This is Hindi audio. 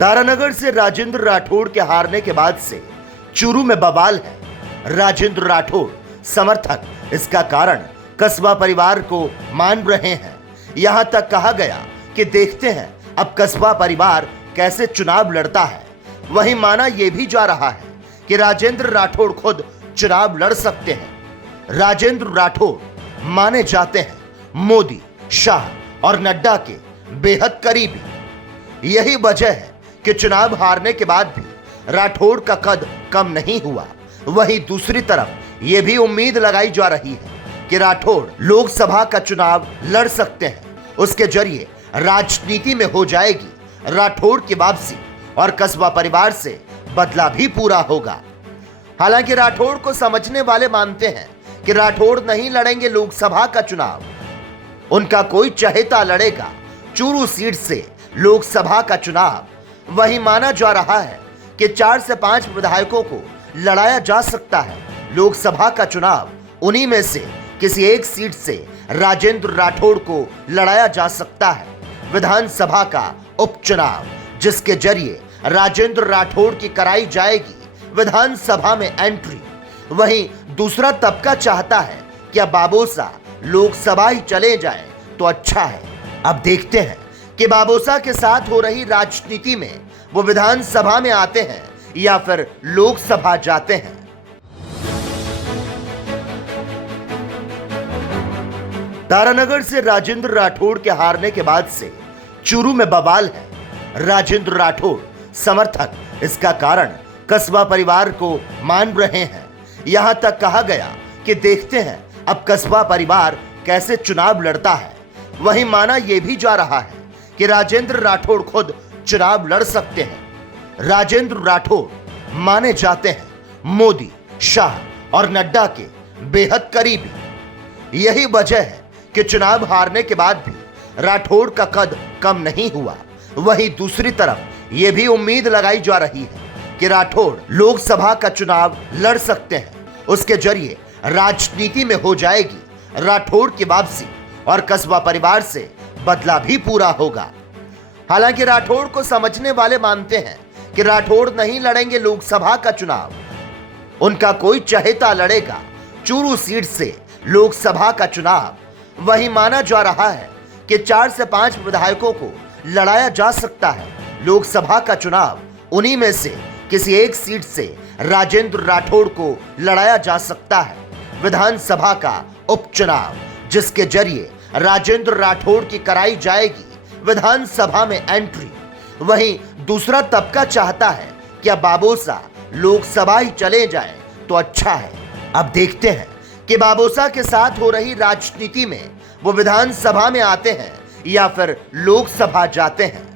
तारानगर से राजेंद्र राठौड़ के हारने के बाद से चूरू में बवाल है। राजेंद्र राठौड़ समर्थक इसका कारण कस्बा परिवार को मान रहे हैं। यहां तक कहा गया कि देखते हैं अब कस्बा परिवार कैसे चुनाव लड़ता है। वहीं माना यह भी जा रहा है कि राजेंद्र राठौड़ खुद चुनाव लड़ सकते हैं। राजेंद्र राठौड़ माने जाते हैं मोदी, शाह और नड्डा के बेहद करीबी। यही वजह है कि चुनाव हारने के बाद भी राठौड़ का कद कम नहीं हुआ। वहीं दूसरी तरफ यह भी उम्मीद लगाई जा रही है कि राठौड़ लोकसभा का चुनाव लड़ सकते हैं। उसके जरिए राजनीति में हो जाएगी राठौड़ की वापसी और कस्बा परिवार से बदला भी पूरा होगा। हालांकि राठौड़ को समझने वाले मानते हैं कि राठौड़ नहीं लड़ेंगे लोकसभा का चुनाव, उनका कोई चहेता लड़ेगा चूरू सीट से लोकसभा का चुनाव। वहीं माना जा रहा है कि 4 से 5 विधायकों को लड़ाया जा सकता है लोकसभा का चुनाव। उन्हीं में से किसी एक सीट से राजेंद्र राठौड़ को लड़ाया जा सकता है विधानसभा का उपचुनाव, जिसके जरिए राजेंद्र राठौड़ की कराई जाएगी विधानसभा में एंट्री। वहीं दूसरा तबका चाहता है कि अब बाबोसा लोकसभा ही चले जाएं तो अच्छा है। अब देखते हैं कि बाबोसा के साथ हो रही राजनीति में वो विधानसभा में आते हैं या फिर लोकसभा जाते हैं। तारानगर से राजेंद्र राठौड़ के हारने के बाद से चूरू में बवाल है। राजेंद्र राठौड़ समर्थक इसका कारण कस्बा परिवार को मान रहे हैं। यहां तक कहा गया कि देखते हैं अब कस्बा परिवार कैसे चुनाव लड़ता है। वहीं माना यह भी जा रहा है कि राजेंद्र राठौड़ खुद चुनाव लड़ सकते हैं। राजेंद्र राठौड़ माने जाते हैं मोदी, शाह और नड्डा के बेहद करीबी। यही वजह है कि चुनाव हारने के बाद भी राठौड़ का कद कम नहीं हुआ। वहीं दूसरी तरफ यह भी उम्मीद लगाई जा रही है कि राठौड़ लोकसभा का चुनाव लड़ सकते हैं। उसके जरिए राजनीति में हो जाएगी राठौड़ की वापसी और कस्बा परिवार से बदला भी पूरा होगा। हालांकि राठौड़ को समझने वाले मानते हैं कि राठौड़ नहीं लड़ेंगे लोकसभा का चुनाव, उनका कोई चहेता लड़ेगा चूरू सीट से लोकसभा का चुनाव। वहीं माना जा रहा है कि 4 से 5 विधायकों को लड़ाया जा सकता है लोकसभा का चुनाव। उन्हीं में से किसी एक सीट से राजेंद्र राठौड़ को लड़ाया जा सकता है विधानसभा का उपचुनाव, जिसके जरिए राजेंद्र राठौड़ की कराई जाएगी विधानसभा में एंट्री। वहीं दूसरा तबका चाहता है कि अब बाबोसा लोकसभा ही चले जाएं तो अच्छा है। अब देखते हैं कि बाबोसा के साथ हो रही राजनीति में वो विधानसभा में आते हैं या फिर लोकसभा जाते हैं।